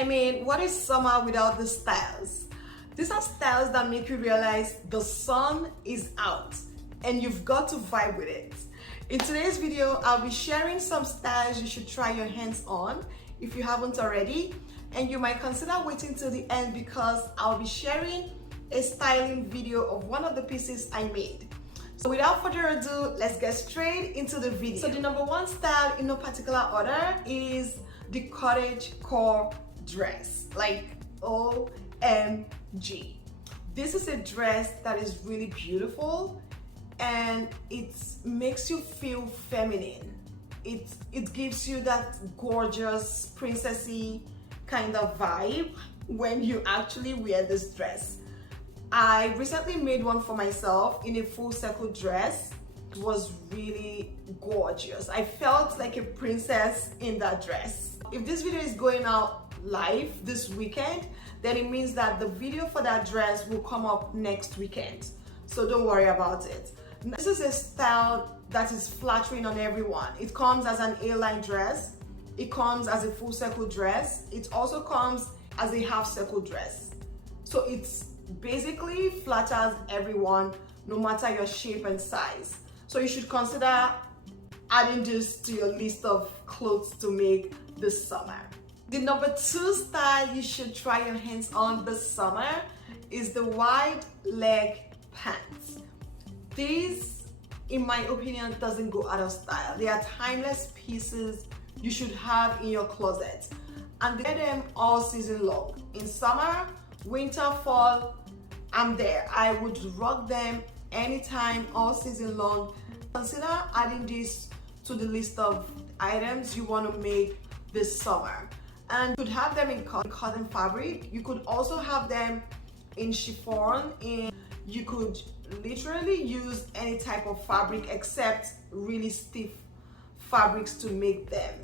I mean, what is summer without the styles? These are styles that make you realize the sun is out and you've got to vibe with it. In today's video, I'll be sharing some styles you should try your hands on if you haven't already, and you might consider waiting till the end because I'll be sharing a styling video of one of the pieces I made. So without further ado, let's get straight into the video. So the number one style in no particular order is the Cottagecore dress, like OMG. This is a dress that is really beautiful and it makes you feel feminine. It gives you that gorgeous princessy kind of vibe when you actually wear this dress. I recently made one for myself in a full circle dress. It was really gorgeous. I felt like a princess in that dress. If this video is going out live this weekend, then it means that the video for that dress will come up next weekend. So don't worry about it. This is a style that is flattering on everyone. It comes as an A-line dress. It comes as a full circle dress. It also comes as a half circle dress. So it's basically flatters everyone no matter your shape and size. So you should consider adding this to your list of clothes to make this summer. The number two style you should try your hands on this summer is the wide leg pants. These, in my opinion, doesn't go out of style. They are timeless pieces you should have in your closet, and they wear them all season long. In summer, winter, fall, I'm there. I would rock them anytime, all season long. Consider adding this to the list of items you want to make this summer. And you could have them in cotton fabric. You could also have them in chiffon. You could literally use any type of fabric except really stiff fabrics to make them.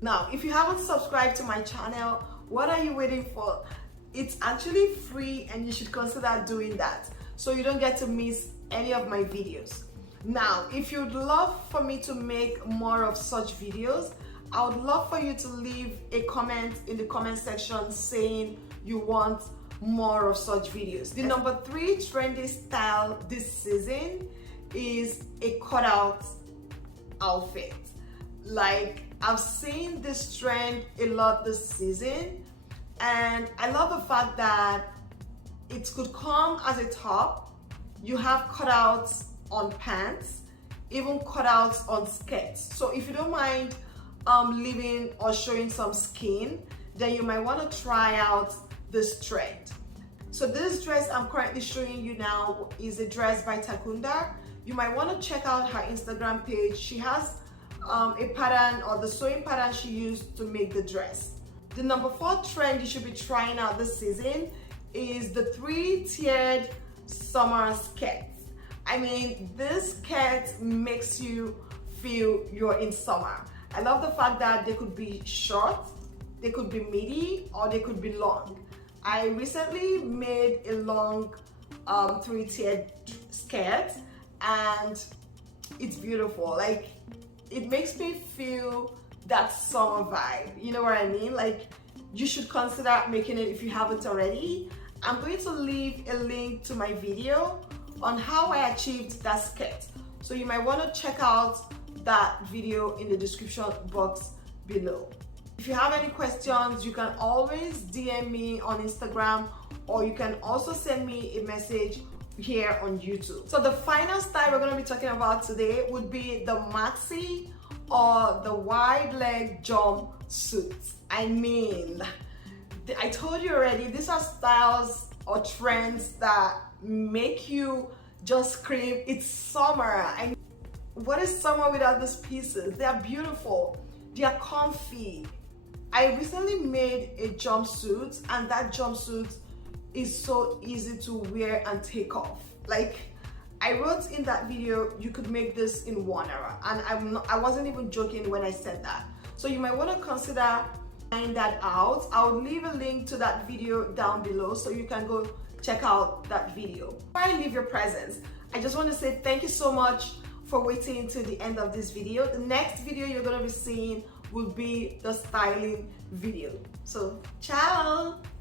Now, if you haven't subscribed to my channel, what are you waiting for? It's actually free and you should consider doing that so you don't get to miss any of my videos. Now, if you'd love for me to make more of such videos, I would love for you to leave a comment in the comment section saying you want more of such videos. The number three trendy style this season is a cutout outfit. Like, I've seen this trend a lot this season, and I love the fact that it could come as a top. You have cutouts on pants, even cutouts on skirts. So if you don't mind leaving or showing some skin, then you might want to try out this trend. So this dress I'm currently showing you now is a dress by Takunda. You might want to check out her Instagram page. She has a pattern, or the sewing pattern she used to make the dress. The number four trend you should be trying out this season is the three-tiered summer skirt. I mean, this skirt makes you feel you're in summer. I love the fact that they could be short, they could be midi, or they could be long. I recently made a long three-tiered skirt and it's beautiful. Like, it makes me feel that summer vibe, you know what I mean? Like, you should consider making it if you haven't already. I'm going to leave a link to my video on how I achieved that skirt, so you might want to check out that video in the description box below. If you have any questions, you can always DM me on Instagram, or you can also send me a message here on YouTube. So the final style we're going to be talking about today would be the Maxi or the wide leg jumpsuit. I mean, I told you already, these are styles or trends that make you just scream, it's summer. What is summer without these pieces? They are beautiful, they are comfy. I recently made a jumpsuit, and that jumpsuit is so easy to wear and take off. Like, I wrote in that video, you could make this in 1 hour, and I wasn't even joking when I said that. So you might want to consider trying that out. I'll leave a link to that video down below so you can go check out that video. Before I leave your presence, I just want to say thank you so much for waiting until the end of this video. The next video you're going to be seeing will be the styling video. So ciao. channel.